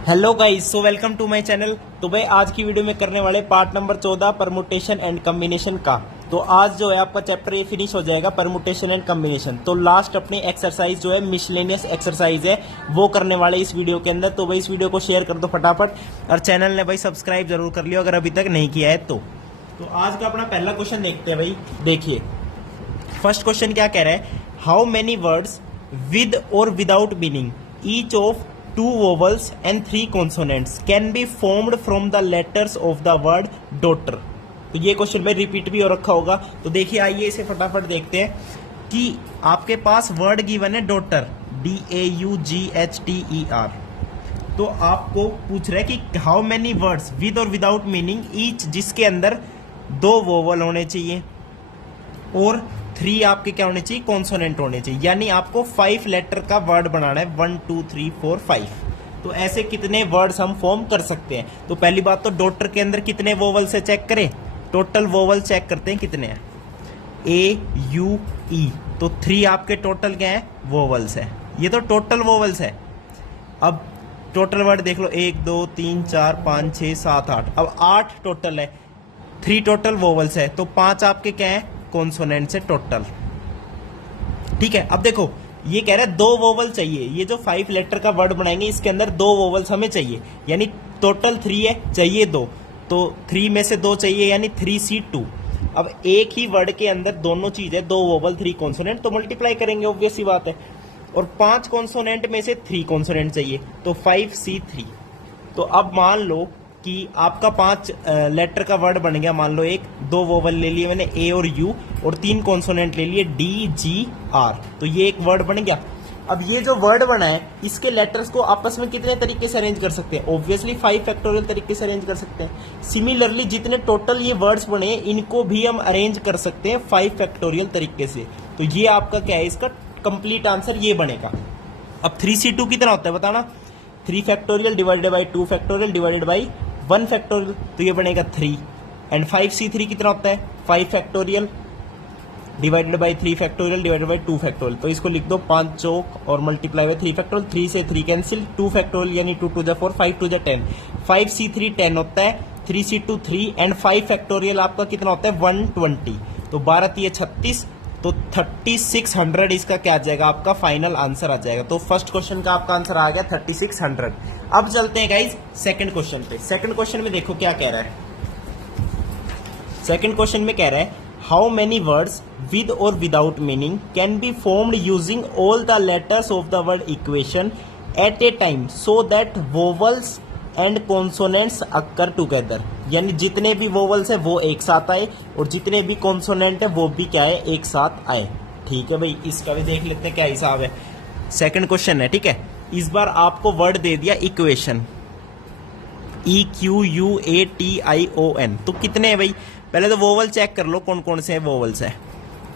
Hello guys, so welcome to my channel. तो भाई आज की वीडियो में करने वाले part number 14 permutation and combination का। तो आज जो है आपका चैप्टर ये फिनिश हो जाएगा, परमुटेशन एंड कम्बिनेशन। तो लास्ट अपनी एक्सरसाइज जो है मिसलेनियस एक्सरसाइज है वो करने वाले इस वीडियो के अंदर। तो भाई इस वीडियो को शेयर कर दो फटाफट, और चैनल ने भाई सब्सक्राइब जरूर कर लियो अगर अभी तक नहीं किया है तो आज का अपना पहला क्वेश्चन देखते हैं भाई। देखिए फर्स्ट क्वेश्चन क्या कह रहा है, हाउ मेनी वर्ड्स विद और without meaning each of 2 vowels and 3 consonants can be formed from the letters of the word daughter। तो ये क्वेश्चन में रिपीट भी हो रखा होगा। तो देखिए आइए इसे फटाफट देखते हैं कि आपके पास वर्ड गिवन है डॉटर, DAUGHTER। तो आपको पूछ रहा है कि हाउ मेनी वर्ड्स विद और विदाउट मीनिंग ईच, जिसके अंदर 2 वोवल होने चाहिए और 3 आपके क्या होने चाहिए, कॉन्सोनेंट होने चाहिए। यानी आपको 5 लेटर का वर्ड बनाना है, 1 2 3 4 5। तो ऐसे कितने वर्ड्स हम फॉर्म कर सकते हैं। तो पहली बात तो डॉटर के अंदर कितने वोवल्स है चेक करें। टोटल वोवल चेक करते हैं कितने हैं, AUE। तो 3 आपके टोटल क्या है, वोवल्स है। ये तो टोटल वोवल्स है। अब टोटल वर्ड देख लो, 1 2 3 4 5 6 7 8। अब 8 टोटल है, 3 टोटल वोवल्स है, तो 5 आपके क्या है, कॉन्सोनेंट से टोटल। ठीक है, अब देखो ये कह रहा है 2 वोवल चाहिए। ये जो 5 लेटर का वर्ड बनाएंगे इसके अंदर 2 वोवल्स हमें चाहिए, यानी टोटल 3 है, चाहिए 2। तो 3 में से 2 चाहिए, यानी 3C2। अब एक ही वर्ड के अंदर दोनों चीज है, 2 वोवल 3 कॉन्सोनेंट, तो मल्टीप्लाई करेंगे, ऑब्वियस सी बात है। और 5 कॉन्सोनेंट में से 3 कॉन्सोनेंट चाहिए, तो 5C3। तो अब मान लो कि आपका 5 लेटर का वर्ड बन गया। मान लो 2 वोवल ले लिए मैंने, A और U, और 3 कॉन्सोनेंट ले लिए DGR। तो ये एक वर्ड बन गया। अब ये जो वर्ड बना है इसके लेटर्स को आपस में कितने तरीके से अरेंज कर सकते हैं, ऑब्वियसली 5 फैक्टोरियल तरीके से अरेंज कर सकते हैं। सिमिलरली जितने टोटल ये वर्ड्स बने इनको भी हम अरेंज कर सकते हैं 5 फैक्टोरियल तरीके से। तो ये आपका क्या है, इसका कंप्लीट आंसर ये बनेगा। अब 3C2 कितना होता है बताना, 3 factorial divided by 2 factorial divided by 1 factorial, तो ये बनेगा 3। एंड 5C3 कितना होता है, 5 factorial divided by 3 factorial divided by 2 factorial. तो इसको लिख दो 5 चौक और मल्टीप्लाई बाई 3 फैक्टोरियल, 3 से 3 कैंसिल, 2 फैक्टोरियल यानी 2 2 4 5 2 10। 5C3 10 होता है, 3C2 3, एंड 5 फैक्टोरियल आपका कितना होता है 120। तो 12 3 36, तो 3600 इसका क्या आ जाएगा, आपका फाइनल आंसर आ जाएगा। तो फर्स्ट क्वेश्चन का आपका आंसर आ गया 3600। अब चलते हैं गाइज सेकंड क्वेश्चन पे। सेकंड क्वेश्चन में देखो क्या कह रहा है। सेकंड क्वेश्चन में कह रहा है, हाउ मेनी वर्ड्स विद और without meaning can be formed using all the letters of the word equation at a time so that vowels and consonants occur together. यानी जितने भी वोवल्स है वो एक साथ आए और जितने भी कॉन्सोनेंट है वो भी क्या है, एक साथ आए। ठीक है भाई, इसका भी देख लेते हैं क्या हिसाब है। सेकंड क्वेश्चन है, ठीक है। इस बार आपको वर्ड दे दिया इक्वेशन, EQUATION। तो कितने हैं भाई, पहले तो वोवल चेक कर लो कौन कौन से वोवल्स है,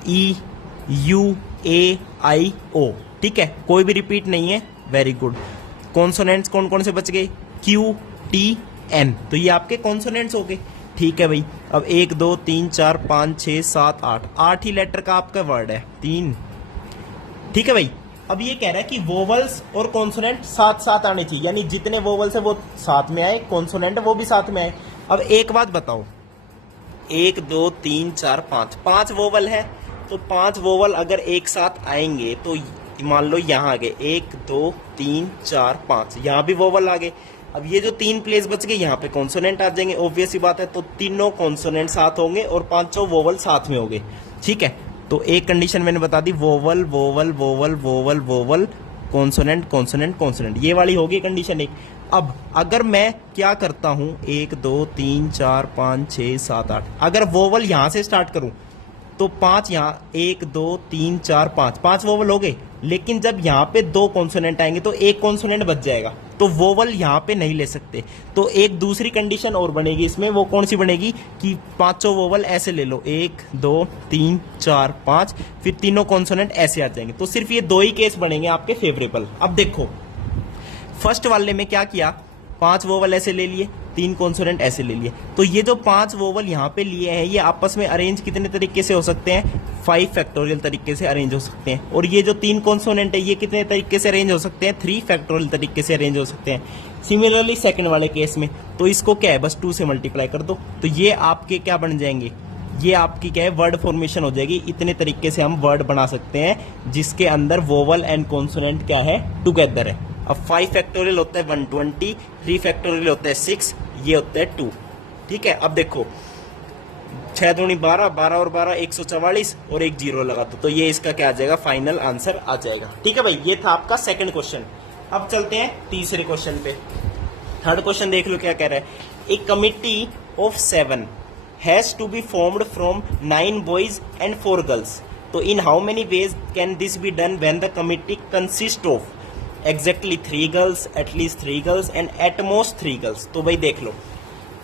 EUAIO। ठीक है, कोई भी रिपीट नहीं है, वेरी गुड। कॉन्सोनेंट्स कौन कौन से बच गए, QTN। तो ये आपके कॉन्सोनेंट्स हो गए। ठीक है भाई, अब 1 2 3 4 5 6 7 8, 8 ही लेटर का आपका वर्ड है, 3। ठीक है भाई, अब ये कह रहा है कि वोवल्स और कॉन्सोनेंट साथ साथ आने चाहिए, यानी जितने वोवल्स है वो साथ में आए, कॉन्सोनेंट वो भी साथ में आए। अब एक बात बताओ, 1 2 3 4 5 वोवल है, तो 5 वोवल अगर एक साथ आएंगे तो मान लो यहाँ आ गए 1 2 3 4 5, यहाँ भी वोवल आ गए। अब ये जो 3 प्लेस बच गए यहाँ पे कॉन्सोनेंट आ जाएंगे, ऑब्वियस सी बात है। तो तीनों कॉन्सोनेंट साथ होंगे और 5 वोवल साथ में होंगे। ठीक है, तो एक कंडीशन मैंने बता दी, vowel vowel vowel vowel vowel consonant consonant consonant, ये वाली होगी कंडीशन 1। अब अगर मैं क्या करता हूं, 1 2 3 4 5 6 7 8, अगर वोवल यहां से स्टार्ट करूं तो 5 यहाँ, 1 2 3 4 5 वोवल हो गए। लेकिन जब यहाँ पे 2 कॉन्सोनेंट आएंगे तो एक कॉन्सोनेंट बच जाएगा, तो वोवल यहाँ पे नहीं ले सकते। तो एक दूसरी कंडीशन और बनेगी इसमें, वो कौन सी बनेगी कि 5 वोवल ऐसे ले लो, 1 2 3 4 5, फिर तीनों कॉन्सोनेंट ऐसे आ जाएंगे। तो सिर्फ ये 2 ही केस बनेंगे आपके फेवरेबल। अब देखो फर्स्ट वाले में क्या किया, 5 वोवल ऐसे ले लिए, 3 कॉन्सोनेंट ऐसे ले लिए। तो ये जो 5 वोवल यहाँ पे लिए हैं ये आपस में अरेंज कितने तरीके से हो सकते हैं, 5 फैक्टोरियल तरीके से अरेंज हो सकते हैं। और ये जो 3 कॉन्सोनेंट है ये कितने तरीके से अरेंज हो सकते हैं, 3 फैक्टोरियल तरीके से अरेंज हो सकते हैं। सिमिलरली सेकंड वाले केस में तो इसको क्या है, बस 2 से मल्टीप्लाई कर दो, तो ये आपके क्या बन जाएंगे, ये आपकी क्या है, वर्ड फॉर्मेशन हो जाएगी। इतने तरीके से हम वर्ड बना सकते हैं जिसके अंदर वोवल एंड कॉन्सोनेंट क्या है, टुगेदर है। अब 5 फैक्टोरियल होता है 120, 3 फैक्टोरियल होता है 6, ये होता है 2। ठीक है, अब देखो 6 दूनी 12, 12 और 12 144 और एक जीरो लगा तो ये इसका क्या आ जाएगा, फाइनल आंसर आ जाएगा। ठीक है भाई, ये था आपका सेकंड क्वेश्चन। अब चलते हैं तीसरे क्वेश्चन पे। थर्ड क्वेश्चन देख लो क्या कह रहा है। A committee of 7 has to be formed from 9 boys and 4 girls. तो in how many ways can this be done when the committee consist of exactly 3 girls, at least 3 girls and at most 3 girls. तो भाई देख लो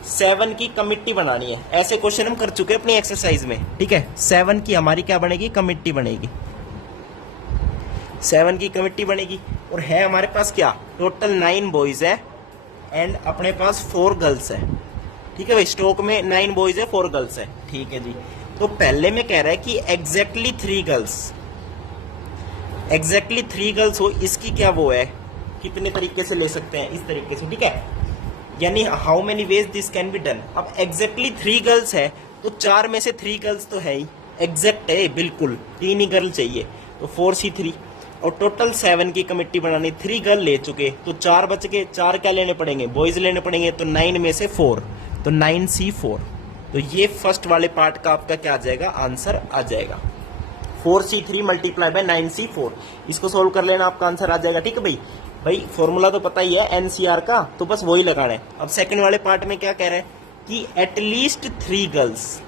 7 की committee बनानी है, ऐसे question हम कर चुके हैं अपनी एक्सरसाइज में। ठीक है, 7 की हमारी क्या बनेगी, कमिटी बनेगी। 7 की कमिटी बनेगी और है हमारे पास क्या, टोटल 9 बॉयज है एंड अपने पास 4 गर्ल्स है। ठीक है भाई, स्टॉक में 9 बॉयज है 4 गर्ल्स है। ठीक है जी, तो पहले में कह रहा है कि एग्जैक्टली 3 गर्ल्स, एग्जैक्टली 3 गर्ल्स हो, इसकी क्या वो है, कितने तरीके से ले सकते हैं, इस तरीके से। ठीक है, यानी how many ways this can be done. अब एग्जैक्टली 3 गर्ल्स है तो 4 में से 3 गर्ल्स तो है ही, एग्जैक्ट है बिल्कुल, 3 ही गर्ल चाहिए, तो 4C3। और टोटल 7 की कमिटी बनानी, 3 गर्ल ले चुके तो 4 बच गए, 4 क्या लेने पड़ेंगे, बॉयज लेने पड़ेंगे, तो 9 में से 4, तो 9C4। तो ये फर्स्ट वाले पार्ट का आपका क्या आ जाएगा, आंसर आ जाएगा 4C3 मल्टीप्लाई बाय 9C4। इसको सोल्व कर लेना, आपका आंसर आ जाएगा। ठीक है भाई, भाई फॉर्मूला तो पता ही है एनसीआर का, तो बस वही लगाना है। अब सेकंड वाले पार्ट में क्या कह रहे हैं कि एटलीस्ट 3 गर्ल्स,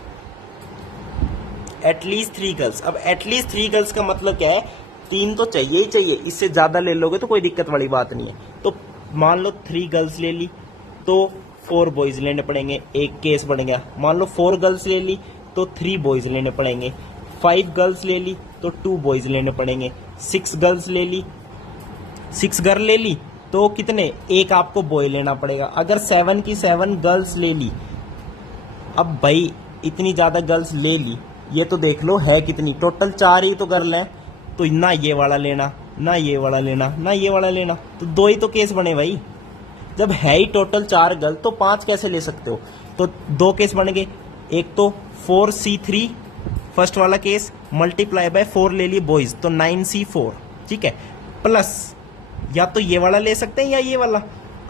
एटलीस्ट 3 गर्ल्स। अब एटलीस्ट 3 गर्ल्स का मतलब क्या है, 3 तो चाहिए ही चाहिए, इससे ज्यादा ले लोगे तो कोई दिक्कत वाली बात नहीं है। तो मान लो 3 गर्ल्स ले ली तो 4 बॉयज लेने पड़ेंगे, एक केस बनेगा। मान लो 4 गर्ल्स ले ली तो 3 बॉयज लेने पड़ेंगे, 5 गर्ल्स ले ली तो 2 बॉयज लेने पड़ेंगे, 6 गर्ल्स ले ली, 6 गर्ल ले ली तो कितने, एक आपको बॉय लेना पड़ेगा। अगर 7 की 7 गर्ल्स ले ली, अब भाई इतनी ज्यादा गर्ल्स ले ली, ये तो देख लो है कितनी, टोटल 4 ही तो गर्ल है, तो ना ये वाला लेना, ना ये वाला लेना, ना ये वाला लेना, तो 2 ही तो केस बने भाई। जब है ही टोटल 4 गर्ल तो 5 कैसे ले सकते हो, तो 2 केस बन गए। एक तो 4C3 फर्स्ट वाला केस मल्टीप्लाई बाय 4 ले लिए बॉयज, तो 9C4। ठीक है, प्लस या तो ये वाला ले सकते हैं या ये वाला।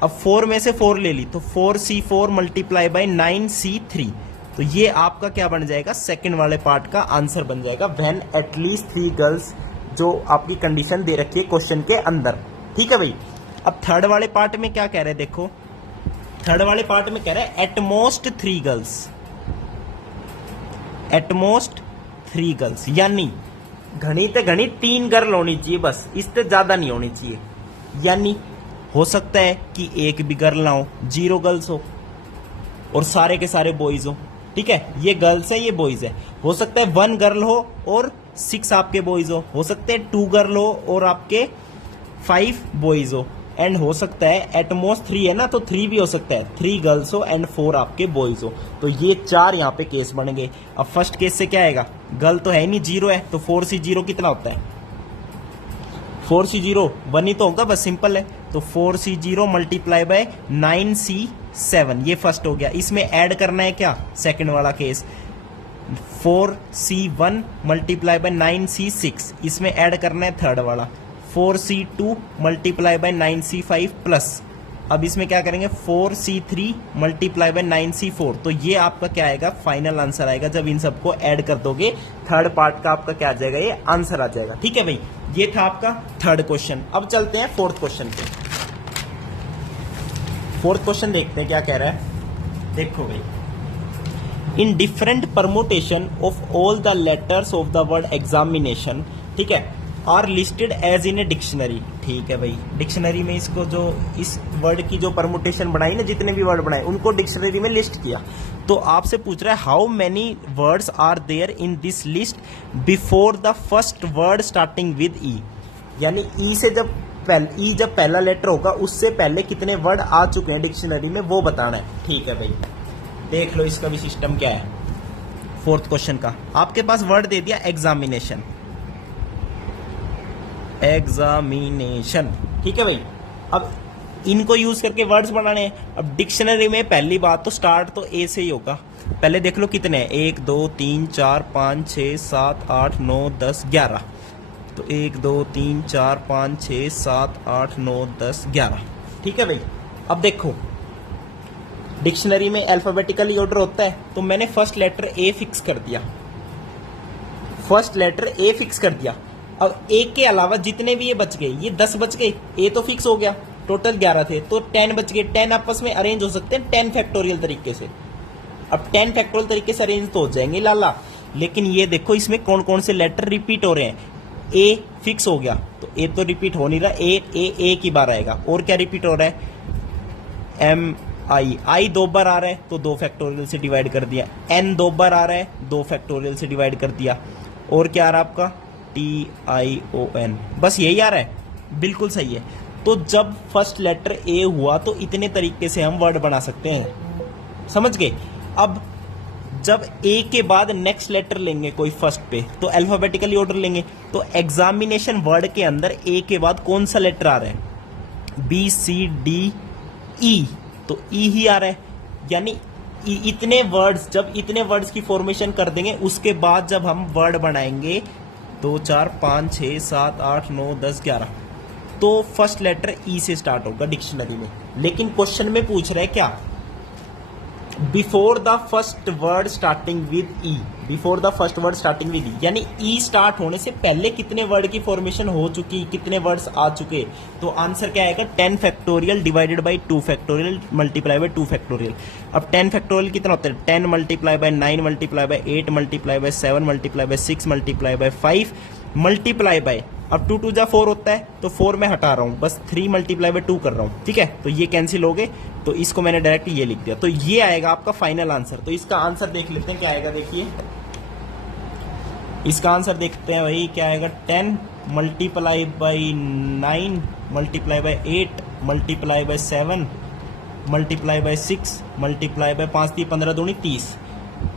अब 4 में से 4 ले ली तो 4C4 मल्टीप्लाई बाय 9C3। तो ये आपका क्या बन जाएगा, सेकंड वाले पार्ट का आंसर बन जाएगा, व्हेन एटलीस्ट 3 गर्ल्स, जो आपकी कंडीशन दे रखी है क्वेश्चन के अंदर। ठीक है भाई, अब थर्ड वाले पार्ट में क्या कह रहे हैं, देखो थर्ड वाले पार्ट में कह रहे हैं एटमोस्ट 3 गर्ल्स, एटमोस्ट 3 गर्ल्स, यानी घनी ते घनी 3 गर्ल होनी चाहिए बस, इससे ज्यादा नहीं होनी चाहिए। यानी हो सकता है कि एक भी गर्ल ना हो, 0 गर्ल्स हो और सारे के सारे बॉयज हो। ठीक है, ये गर्ल्स है ये बॉयज है। हो सकता है 1 गर्ल हो और 6 आपके बॉयज हो सकते हैं 2 गर्ल हो और आपके 5 बॉयज हो, एंड हो सकता है एटमोस्ट 3 है ना, तो 3 भी हो सकता है, 3 गर्ल्स हो एंड 4 आपके बॉयज हो। तो ये 4 यहाँ पे केस बन गए। अब फर्स्ट केस से क्या आएगा, गर्ल तो है नहीं, 0 है, तो 4C0 कितना होता है, 4C0 1 ही तो होगा, बस सिंपल है। तो 4C0 मल्टीप्लाई बाय 9C7, ये फर्स्ट हो गया। इसमें ऐड करना है क्या, सेकंड वाला case 4C1 multiply by 9C6, इसमें ऐड करना है थर्ड वाला 4C2 multiply by 9C5 plus, अब इसमें क्या करेंगे 4C3 मल्टीप्लाई बाय 9C4। तो ये आपका क्या आएगा, फाइनल आंसर आएगा जब इन सबको ऐड कर दोगे। थर्ड पार्ट का आपका क्या आ जाएगा, ये आंसर आ जाएगा। ठीक है भाई, ये था आपका थर्ड क्वेश्चन। अब चलते हैं फोर्थ क्वेश्चन पे। फोर्थ क्वेश्चन देखते हैं क्या कह रहा है। देखो भाई, in different permutation of all the letters of the word examination, ठीक है, are listed as in a dictionary. ठीक है भाई, डिक्शनरी में इसको जो इस वर्ड की जो परमुटेशन बनाई ना, जितने भी वर्ड बनाए उनको डिक्शनरी में लिस्ट किया। तो आपसे पूछ रहा है how many words are there in this list before the first word starting with E, यानी ई से जब पहले ई जब पहला लेटर होगा उससे पहले कितने वर्ड आ चुके हैं डिक्शनरी में वो बताना है। ठीक है भाई, देख लो इसका भी सिस्टम क्या है। फोर्थ क्वेश्चन का आपके पास वर्ड दे दिया एग्जामिनेशन, एग्जामिनेशन, ठीक है भाई। अब इनको यूज करके वर्ड्स बनाने हैं। अब डिक्शनरी में पहली बात तो स्टार्ट तो ए से ही होगा। पहले देख लो कितने हैं, 1 2 3 4 5 6 7 8 9 10 11। तो 1 2 3 4 5 6 7 8 9 10 11, ठीक है भाई। अब देखो डिक्शनरी में अल्फाबेटिकली ऑर्डर होता है, तो मैंने फर्स्ट लेटर ए फिक्स कर दिया, फर्स्ट लेटर ए फिक्स कर दिया। अब ए के अलावा जितने भी ये बच गए, ये 10 बच गए, ए तो फिक्स हो गया, टोटल 11 थे, तो 10 बच गए। 10 आपस में अरेंज हो सकते हैं 10 फैक्टोरियल तरीके से। अब 10 फैक्टोरियल तरीके से अरेंज तो हो जाएंगे लाला, लेकिन ये देखो इसमें कौन कौन से लेटर रिपीट हो रहे हैं। ए फिक्स हो गया तो ए तो रिपीट हो नहीं रहा, ए की बार आएगा। और क्या रिपीट हो रहा है, एम आई 2 बार आ रहा है तो 2 फैक्टोरियल से डिवाइड कर दिया। एन 2 बार आ रहा है, 2 फैक्टोरियल से डिवाइड कर दिया। और क्या आ रहा है आपका, TION, बस यही आ रहा है, बिल्कुल सही है। तो जब फर्स्ट लेटर ए हुआ तो इतने तरीके से हम वर्ड बना सकते हैं, समझ गए। अब जब ए के बाद नेक्स्ट लेटर लेंगे कोई फर्स्ट पे, तो अल्फाबेटिकली ऑर्डर लेंगे। तो एग्जामिनेशन वर्ड के अंदर ए के बाद कौन सा लेटर आ रहा है, BCDE, तो ई ही आ रहा है। यानी इतने वर्ड्स, जब इतने वर्ड्स की फॉर्मेशन कर देंगे उसके बाद जब हम वर्ड बनाएंगे 2 4 5 6 7 8 9 10 11, तो फर्स्ट लेटर ई से स्टार्ट होगा डिक्शनरी में। लेकिन क्वेश्चन में पूछ रहा है क्या, before the first word starting with E, before the first word starting with E, यानी ई स्टार्ट होने से पहले कितने वर्ड की फॉर्मेशन हो चुकी, कितने वर्ड्स आ चुके। तो आंसर क्या आएगा, 10 factorial divided by 2 factorial multiply by 2 factorial. अब 10 फैक्टोरियल कितना होता है, 10 multiply by 9 multiply by 8 multiply by 7 multiply by 6 multiply by 5 multiply by, अब 2 2 जा 4 होता है, तो 4 में हटा रहा हूं, बस 3 मल्टीप्लाई बाई 2 कर रहा हूं, ठीक है। तो ये कैंसिल हो गए, तो इसको मैंने डायरेक्ट ये लिख दिया। तो ये आएगा आपका फाइनल आंसर। तो इसका आंसर देख लेते हैं क्या आएगा, देखिए इसका आंसर देखते हैं भाई क्या आएगा, 10 multiply by 9 multiply by 8 multiply by 7 multiply by 6 multiply by 5 3 15 दूनी 30,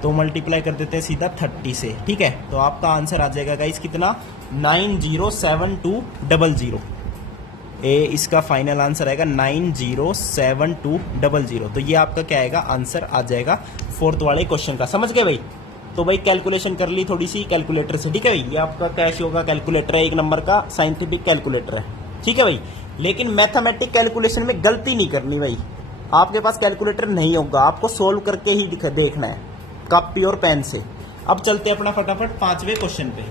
तो मल्टीप्लाई कर देते हैं सीधा 30 से, ठीक है। तो आपका आंसर आ जाएगा गाइस कितना, 907200। इसका फाइनल आंसर आएगा 907200। तो ये आपका क्या आएगा, आंसर आ जाएगा फोर्थ वाले क्वेश्चन का, समझ गए भाई। तो भाई कैलकुलेशन कर ली थोड़ी सी कैलकुलेटर से, ठीक है भाई। ये आपका कैश होगा कैलकुलेटर है, 1 नंबर का साइंटिफिक कैलकुलेटर है, ठीक है भाई। लेकिन मैथमेटिक कैलकुलेशन में गलती नहीं करनी भाई, आपके पास कैलकुलेटर नहीं होगा, आपको सोल्व करके ही देखना है कॉपी और पेन से। अब चलते हैं अपना फटाफट 5वें क्वेश्चन पे।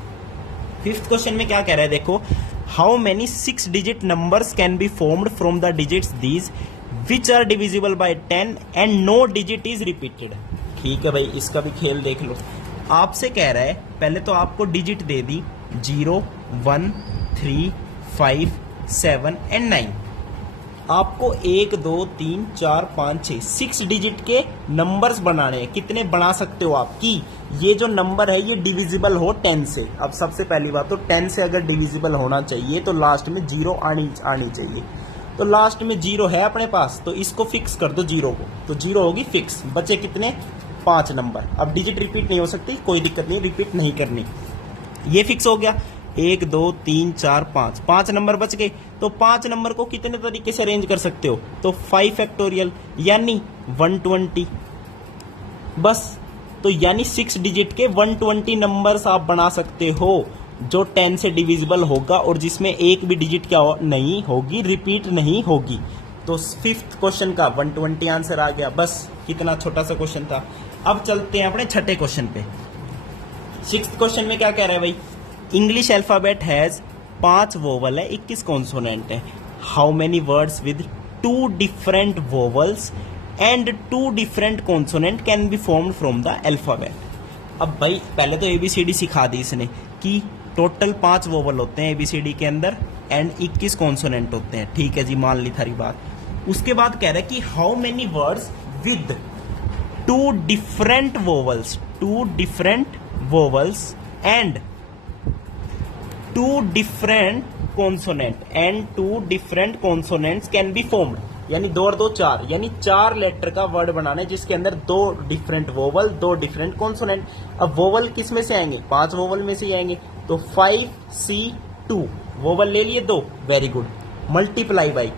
5th क्वेश्चन में क्या कह रहा है, देखो, how many 6 digit numbers can be formed from the digits these which are divisible by 10 and no digit is repeated. ठीक है भाई, इसका भी खेल देख लो। आपसे कह रहा है, पहले तो आपको डिजिट दे दी 0 1 3 5 7 एंड 9। आपको 1 2 3 4 5 6 6 डिजिट के नंबर्स बनाने हैं। कितने बना सकते हो आप, कि ये जो नंबर है ये डिविजिबल हो 10 से। अब सबसे पहली बात तो 10 से अगर डिविजिबल होना चाहिए तो लास्ट में 0 आनी चाहिए। तो लास्ट में 0 है अपने पास, तो इसको फिक्स कर दो 0 को, तो 0 होगी फिक्स। बचे कितने, 5 नंबर। अब डिजिट रिपीट नहीं हो सकती, कोई दिक्कत नहीं, रिपीट नहीं करनी। ये फिक्स हो गया, 1 2 3 4 5 5 नंबर बच गए। तो 5 नंबर को कितने तरीके से अरेंज कर सकते हो, तो 5 फैक्टोरियल यानी 120, बस। तो यानी 6 डिजिट के 120 नंबर्स आप बना सकते हो जो 10 से डिविजिबल होगा और जिसमें एक भी डिजिट क्या नहीं होगी, रिपीट नहीं होगी। तो 5th क्वेश्चन का 120 आंसर आ गया। बस कितना छोटा सा क्वेश्चन था। अब चलते हैं अपने 6ठे क्वेश्चन पे। 6th क्वेश्चन में क्या कह रहा है भाई, इंग्लिश अल्फाबेट हैज 5 वोवल है, 21 कॉन्सोनेंट है। How many words with 2 different vowels and 2 different consonant can be formed from the alphabet. अब भाई पहले तो ABCD सिखा दी इसने कि टोटल 5 वोवल होते हैं ABCD के अंदर एंड 21 कॉन्सोनेंट होते हैं, ठीक है जी, मान ली थारी बात। उसके बाद कह रहा है कि how many words with 2 different vowels, 2 different vowels and 2 different consonant and 2 different consonants can be formed, यानी 2 और 2 4, यानी 4 लेटर का वर्ड बनाना है जिसके अंदर 2 डिफरेंट वोवल, 2 डिफरेंट कॉन्सोनेंट। अब वोवल किस में से आएंगे? 5 वोवल में से ही आएंगे, तो 5C2 वोवल ले लिए 2, very good, multiply by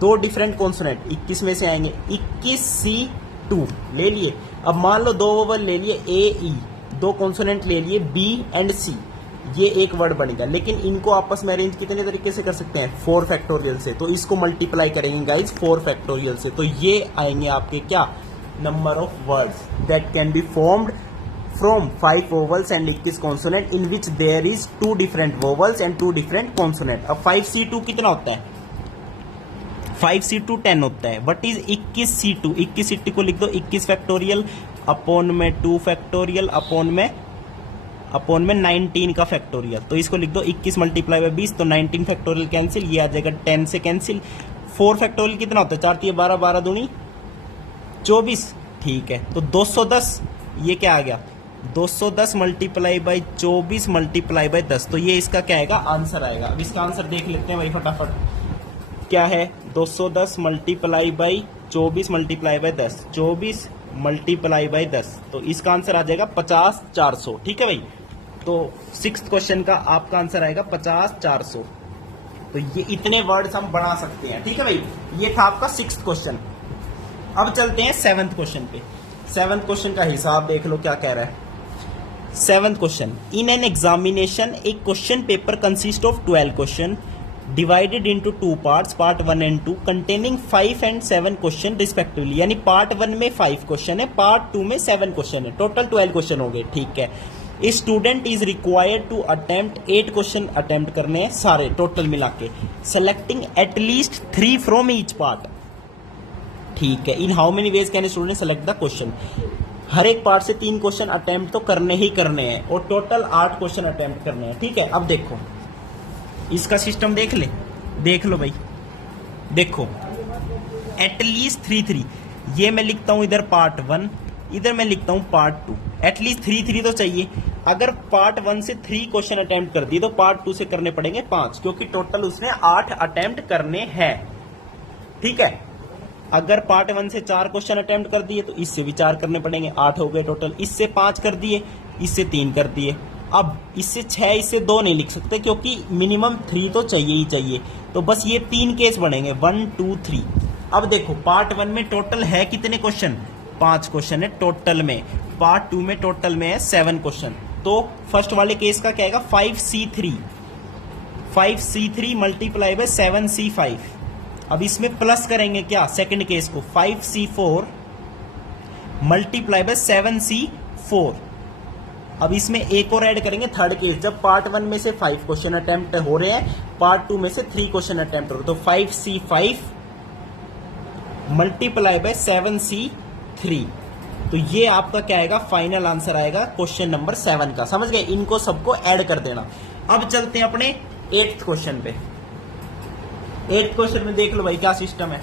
2 different consonant 21 में से आएंगे, 21C2 ले लिए। अब मान लो 2 वोवल ले लिए AE, 2 कॉन्सोनेंट ले लिए B एंड C, ये एक वर्ड बनेगा। लेकिन इनको आपस में अरेंज कितने तरीके से कर सकते हैं? 4 फैक्टोरियल से। तो इसको मल्टीप्लाई करेंगे गाइज 4 फैक्टोरियल से, तो ये आएंगे आपके क्या? Number of words that can be formed from 5 vowels and 21 consonant in which there is 2 different vowels and 2 different consonant. अब 5C2 कितना होता है? 5C2 10 होता है। What is 21C2? 21C2 को लिख दो 21 फैक्टोरियल अपॉन में 2 फैक्टोरियल अपॉन में 19 का फैक्टोरियल। तो इसको लिख दो 21 मल्टीप्लाई बाई 20, तो 19 फैक्टोरियल कैंसिल, ये आ जाएगा 10 से कैंसिल। 4 फैक्टोरियल कितना होता है? 4 3 12, 12 दूनी 24, ठीक है। तो 210, ये क्या आ गया? 210 मल्टीप्लाई बाई 24 मल्टीप्लाई बाई 10, तो ये इसका क्या आएगा? आंसर आएगा। अब इसका आंसर देख लेते हैं भाई फटाफट, क्या है? 210 multiply by 24 multiply by 10, 24 multiply by 10, तो इसका आंसर आ जाएगा 50 400, ठीक है भाई। तो 6th क्वेश्चन का आपका आंसर आएगा 50 400। तो ये इतने वर्ड्स हम बना सकते हैं, ठीक है भाई। ये था आपका 6th क्वेश्चन। अब चलते हैं 7th क्वेश्चन पे। 7th क्वेश्चन का हिसाब देख लो क्या कह रहा है। 7th question, in an examination A question paper consist of 12 question divided into 2 parts, part 1 and 2, containing 5 and 7 question respectively, यानी पार्ट 1 में 5 क्वेश्चन है, पार्ट 2 में 7 क्वेश्चन है, टोटल 12 क्वेश्चन हो गए, ठीक है। Student is required to attempt 8 question attempt करने हैं सारे टोटल मिला के, selecting at least 3 from each part, ठीक है। In how many ways can student select the question? हर एक पार्ट से 3 क्वेश्चन अटेम्प्ट तो करने ही करने हैं, और टोटल 8 क्वेश्चन अटेम्प्ट करने हैं, ठीक है। अब देखो इसका सिस्टम देख लो भाई, देखो एटलीस्ट 3 ये मैं लिखता हूं इधर पार्ट 1, इधर मैं लिखता हूं पार्ट 2, एटलीस्ट 3 तो चाहिए। अगर पार्ट 1 से 3 क्वेश्चन अटेम्प्ट कर दिए तो पार्ट 2 से करने पड़ेंगे 5, क्योंकि टोटल उसने 8 अटेम्प्ट करने हैं, ठीक है। अगर पार्ट 1 से 4 क्वेश्चन अटेम्प्ट कर दिए तो इससे भी 4 करने पड़ेंगे, 8 हो गए टोटल। इससे 5 कर दिए, इससे 3 कर दिए। अब इससे 6, इससे 2 नहीं लिख सकते क्योंकि मिनिमम 3 तो चाहिए ही चाहिए, तो बस ये 3 केस बनेंगे 1 2 3। अब देखो पार्ट 1 में टोटल है कितने क्वेश्चन? 5 क्वेश्चन है टोटल में। पार्ट 2 में टोटल में है 7 क्वेश्चन। तो फर्स्ट वाले केस का क्या आएगा? 5C3 multiply by 7C5। अब इसमें प्लस करेंगे क्या? सेकंड केस को 5C4 मल्टीप्लाई बाय 7C4। अब इसमें एक और ऐड करेंगे थर्ड केस, जब पार्ट 1 में से 5 क्वेश्चन अटेम्प्ट हो रहे हैं, पार्ट 2 में से 3 क्वेश्चन अटेम्प्ट हो रहे हैं, तो 5C5 मल्टीप्लाई बाय 7C3। तो ये आपका क्या आएगा? फाइनल आंसर आएगा क्वेश्चन नंबर 7 का। समझ गए? इनको सबको ऐड कर देना। अब चलते हैं अपने 8th क्वेश्चन पे। 8th क्वेश्चन में देख लो भाई क्या सिस्टम है।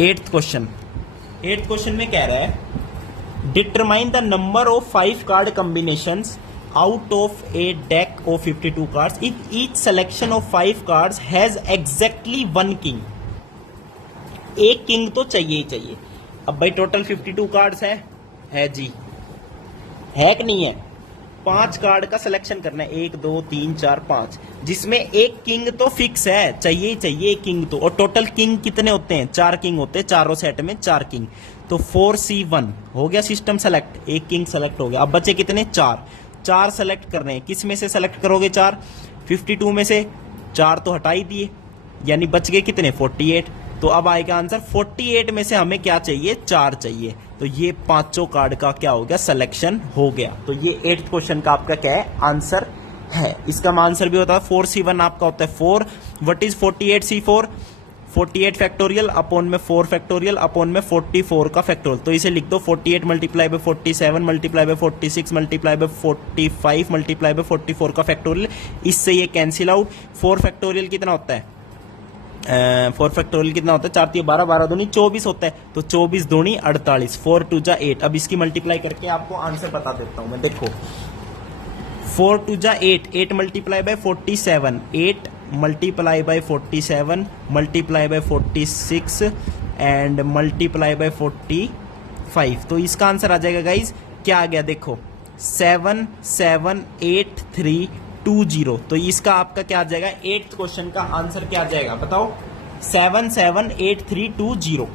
8th क्वेश्चन में कह रहा है determine the number of 5 card combinations out of a deck of 52 cards if each selection of 5 cards has exactly 1 king। एक किंग तो चाहिए ही चाहिए। अब भाई टोटल 52 कार्ड्स है जी, है कि नहीं है? 5 कार्ड का सिलेक्शन करना है, 1 2 3 4 5, जिसमें एक किंग तो फिक्स है, चाहिए ही चाहिए एक किंग तो। और टोटल किंग कितने होते हैं? 4 किंग होते हैं, चारों सेट में 4 किंग। तो 4C1 हो गया सिस्टम सेलेक्ट, एक किंग सेलेक्ट हो गया। अब बचे कितने? 4 सेलेक्ट करने हैं। किस में से सेलेक्ट करोगे? 4 52 में से 4 तो हटा ही दिए, यानी बच गए कितने? 48। तो अब आएगा आंसर 48 में से हमें क्या चाहिए? 4 चाहिए। तो ये 5 कार्ड का क्या हो गया? सिलेक्शन हो गया। तो ये 8th क्वेश्चन का आपका क्या है? आंसर है। इसका आंसर भी होता है 4C1 आपका होता है 4। What is 48C4? 48 factorial upon में 4 फैक्टोरियल अपॉन में 44 का फैक्टोरियल। तो इसे लिख दो 48 multiply by 47 multiply by 46 multiply by 45 multiply by 44 का फैक्टोरियल। इससे ये कैंसिल आउट। 4 फैक्टोरियल कितना होता है? 4 फैक्टोरियल कितना होता है? 4 3 12, 12 दूनी 24 होता है। तो 24 दूनी 48, 4 2 जा 8। अब इसकी मल्टीप्लाई करके आपको आंसर बता देता हूं मैं। देखो 4 2 जा 8, 8 multiply by 47, 8 multiply by 47 multiply by 46 and multiply by 45। तो इसका आंसर आ जाएगा गाइज, क्या आ गया देखो 778320। तो इसका आपका क्या आ जाएगा, 8th क्वेश्चन का आंसर क्या आ जाएगा बताओ, 778320।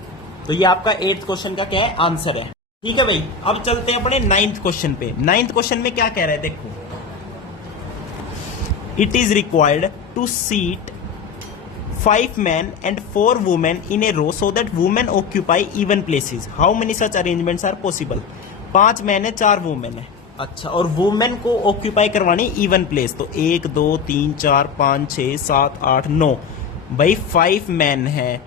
तो ये आपका 8th क्वेश्चन का क्या है, आंसर है। ठीक है भाई, अब चलते हैं अपने 9th क्वेश्चन पे। 9th क्वेश्चन में क्या कह रहा है देखो, it is required to seat 5 men and 4 women in a row so that women occupy even places. How many such arrangements are possible? 5 man है 4 वुमेन है, अच्छा, और वुमेन को ऑक्यूपाई करवानी इवन प्लेस। तो 1 2 3 4 5 6 7 8 9 भाई 5 मैन है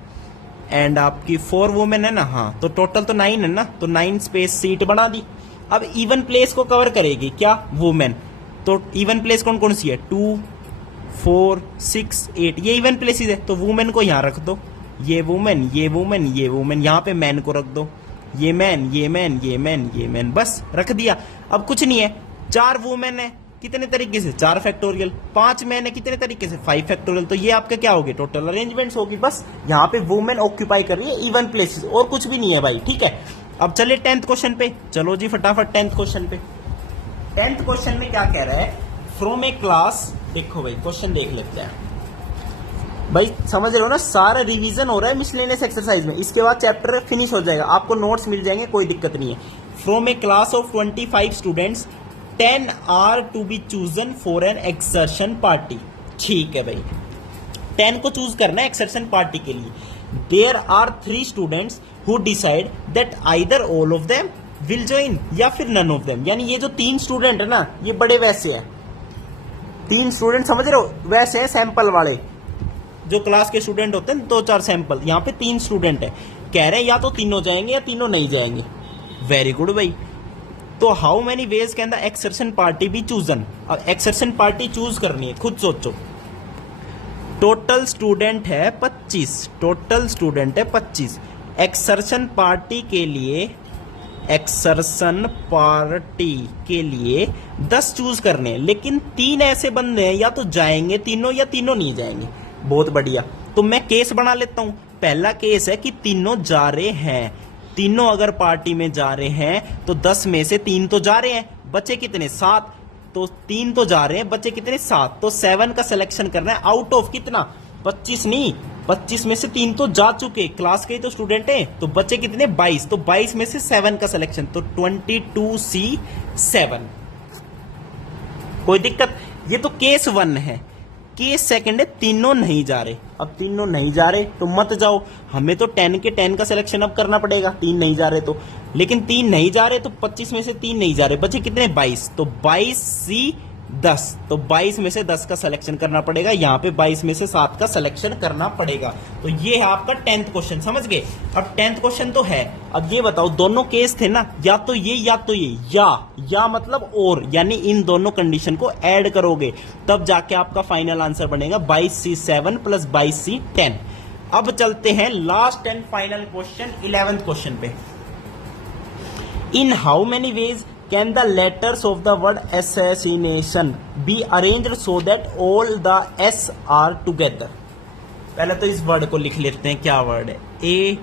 एंड आपकी 4 वुमेन है ना, हाँ, तो टोटल तो 9 है ना, तो 9 स्पेस सीट बना दी। अब इवन प्लेस को कवर करेगी क्या, वुमेन। तो इवन प्लेस कौन कौन सी है, 2 4 6 8, ये इवन प्लेसेस है। तो वुमेन को यहाँ रख दो, ये वुमेन ये वुमेन ये वुमेन, यहाँ पे मैन को रख दो, ये मैन ये मैन ये मैन ये मैन, बस रख दिया। अब कुछ नहीं है, 4 वुमेन है कितने तरीके से, 4 फैक्टोरियल, 5 मैन है कितने तरीके से, 5 फैक्टोरियल। तो ये आपका क्या होगी, टोटल अरेंजमेंट्स होगी। बस यहाँ पे वुमेन ऑक्यूपाई कर रही है इवन प्लेसेस, और कुछ भी नहीं है भाई। ठीक है, अब चलिए 10th क्वेश्चन पे, चलो जी फटाफट 10th क्वेश्चन पे। 10th क्वेश्चन में क्या कह रहा है, फ्रॉम ए क्लास, देखो भाई क्वेश्चन देख लेते हैं भाई, समझ रहे हो ना, सारा रिवीजन हो रहा है मिसलेनियस एक्सरसाइज में। इसके बाद चैप्टर फिनिश हो जाएगा, आपको नोट्स मिल जाएंगे, कोई दिक्कत नहीं है। From a class of 25 students 10 are to be chosen for an excursion party. ठीक है भाई, 10 को चूज करना है एक्सर्शन पार्टी के लिए। There are 3 students who decide that either all of them will join या फिर नन ऑफ देम। यानी ये जो 3 स्टूडेंट है ना, ये बड़े वैसे हैं, 3 स्टूडेंट समझ रहे हो, वैसे हैं सैंपल वाले, जो क्लास के स्टूडेंट होते हैं 2-4 सैंपल। यहाँ पे 3 स्टूडेंट है, कह रहे हैं या तो तीनों जाएंगे या तीनों नहीं जाएंगे। वेरी गुड भाई। तो how many ways can the excursion party be chosen. अब एक्सर्शन पार्टी चूज करनी है, खुद सोचो। टोटल स्टूडेंट है 25, टोटल स्टूडेंट है 25। एक्सर्शन पार्टी के लिए, एक्सर्शन पार्टी के लिए 10 चूज करने हैं, लेकिन 3 ऐसे बंदे हैं, या तो जाएंगे तीनों या तीनों नहीं जाएंगे। बहुत बढ़िया, तो मैं केस बना लेता हूं। पहला केस है कि तीनों जा रहे हैं, तीनों अगर पार्टी में जा रहे हैं तो 10 में से 3 तो जा रहे हैं, बचे कितने, 7। तो 3 तो जा रहे हैं, बचे कितने, 7। तो 7 का सिलेक्शन करना है आउट ऑफ कितना, 25 नहीं, 25 में से 3 तो जा चुके, क्लास के ही तो स्टूडेंट हैं, तो बचे कितने, 22। तो 22 में से 7 का सिलेक्शन, तो 22C7। कोई दिक्कत, ये तो केस 1 है। केस सेकंड है, तीनों नहीं जा रहे। अब तीनों नहीं जा रहे तो मत जाओ, हमें तो 10 के 10 का सिलेक्शन अब करना पड़ेगा, 3 नहीं जा रहे तो। लेकिन 3 नहीं जा रहे तो 25 में से 3 नहीं जा रहे, बचे कितने, 22। तो 22C10, तो 22 में से 10 का सिलेक्शन करना पड़ेगा, यहाँ पे 22 में से 7 का सिलेक्शन करना पड़ेगा। तो ये है आपका 10th क्वेश्चन, समझ गए। अब 10th क्वेश्चन तो है, अब ये बताओ, दोनों केस थे ना, या तो ये या तो ये, या मतलब और, यानी इन दोनों कंडीशन को ऐड करोगे तब जाके आपका फाइनल आंसर बनेगा 22C7 प्लस 22C10। अब चलते हैं last and final question 11th question पे। In how many ways can the letters of the word assassination be arranged so that all the S are together. पहले तो इस word को लिख लेते हैं, क्या वर्ड है, ASSASSINATION।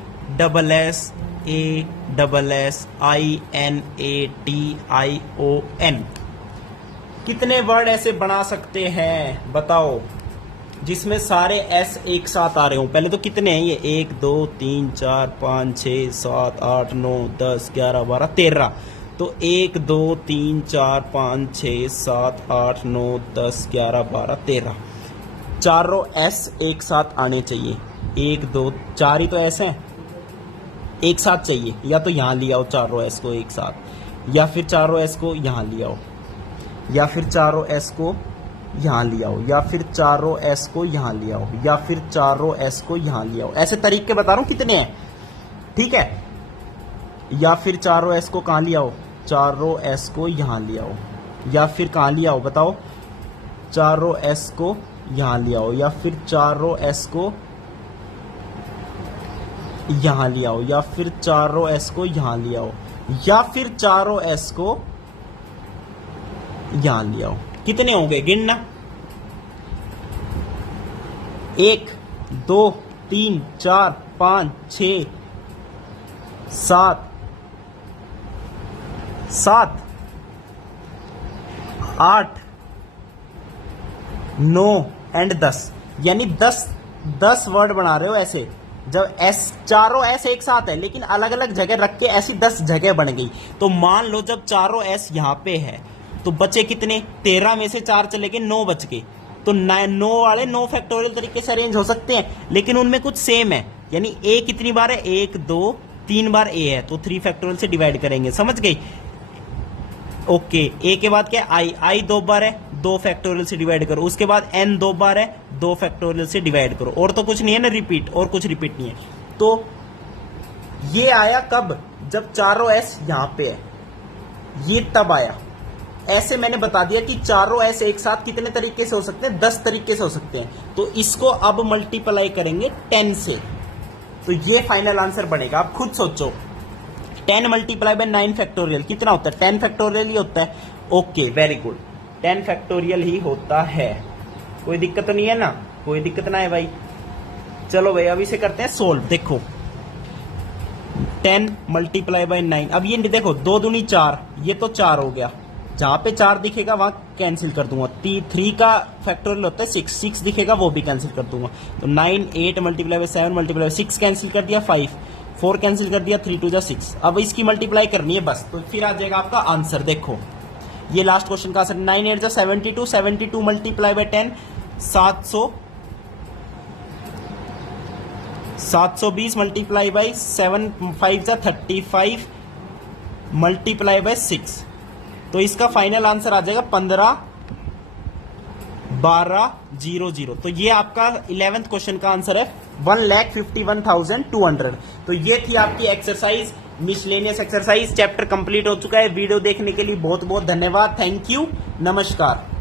कितने वर्ड ऐसे बना सकते हैं बताओ, जिसमें सारे S एक साथ आ रहे हो। पहले तो कितने हैं ये, 1 2 3 4 5 6 7 8 9 10 11 12 13। तो 1 2 3 4 5 6 7 8 9 10 11 12 13, चारों S एक साथ आने चाहिए। 1 2 4 ही तो S हैं, एक साथ चाहिए, या तो यहाँ ले आओ चारों S को एक साथ, या फिर चारों S को यहाँ ले आओ, या फिर चारों S को यहाँ ले आओ, या फिर चारों S को यहाँ ले आओ, या फिर चारों S को यहाँ ले आओ। ऐसे तरीके बता रहा हूँ कितने हैं, ठीक है। या फिर चारों S को कहाँ ले आओ, चारों S को यहाँ ले आओ, या फिर कहाँ ले आओ बताओ, चारों S को यहाँ ले आओ, या फिर चारों S को यहाँ ले आओ, या फिर चारों S को यहाँ ले आओ, या फिर चारों S को यहाँ ले आओ। कितने होंगे गिनना, 1 2 3 4 5 6 7 7 8 9 एंड 10, यानी 10 वर्ड बना रहे हो ऐसे। जब चारों एस एक साथ है लेकिन अलग अलग जगह रख के ऐसी 10 जगह बन गई। तो मान लो जब चारों एस यहां पे है तो बचे कितने, 13 में से 4 चले गए, 9 बच गए। तो 9 वाले 9 फैक्टोरियल तरीके से अरेंज हो सकते हैं, लेकिन उनमें कुछ सेम है। यानी ए कितनी बार है, 1 2 3 बार ए है, तो 3 फैक्टोरियल से डिवाइड करेंगे, समझ गई। ओके, ए के बाद क्या, आई 2 बार है, 2 फैक्टोरियल से डिवाइड करो। उसके बाद एन 2 बार है, 2 फैक्टोरियल से डिवाइड करो। और तो कुछ नहीं है ना, रिपीट, और कुछ रिपीट नहीं है। तो ये आया कब, जब चारों एस यहां पे है, ये तब आया। ऐसे मैंने बता दिया कि चारों एस एक साथ कितने तरीके से हो सकते हैं, 10 तरीके से हो सकते हैं। तो इसको अब मल्टीप्लाई करेंगे 10 से, तो ये फाइनल आंसर बनेगा। आप खुद सोचो, 10 मल्टीप्लाई बाय 9 फैक्टोरियल कितना होता है, 10 फैक्टोरियल ही होता है। ओके, वेरी गुड, 10 फैक्टोरियल ही होता है। कोई दिक्कत तो नहीं है ना, कोई दिक्कत ना है भाई। चलो भाई, अब इसे करते हैं सोल्व। देखो 10 मल्टीप्लाई बाय 9, अब ये देखो 2 दूनी 4, ये तो 4 हो गया। जहां पे 4 दिखेगा वहां कैंसिल कर दूंगा। 3 का फैक्टोरियल होता है 6 दिखेगा, वो भी कैंसिल कर दूंगा। तो 9 8 multiply by 7 multiply by 6 cancel कर दिया, 5 4 कैंसिल कर दिया, 3 2 जा 6। अब इसकी मल्टीप्लाई करनी है बस, तो फिर आ जाएगा आपका आंसर। देखो ये लास्ट क्वेश्चन का आंसर, 9 8 जा 72, 72 मल्टीप्लाई बाय 10 700, 720 मल्टीप्लाई बाय 7 5 जा 35 मल्टीप्लाई बाय 6। तो इसका फाइनल आंसर आ जाएगा 15 12 00। तो ये आपका 11th क्वेश्चन का आंसर है, 1,51,200। तो ये थी आपकी exercise, miscellaneous exercise. Chapter complete हो चुका है। वीडियो देखने के लिए बहुत बहुत धन्यवाद। थैंक यू, नमस्कार।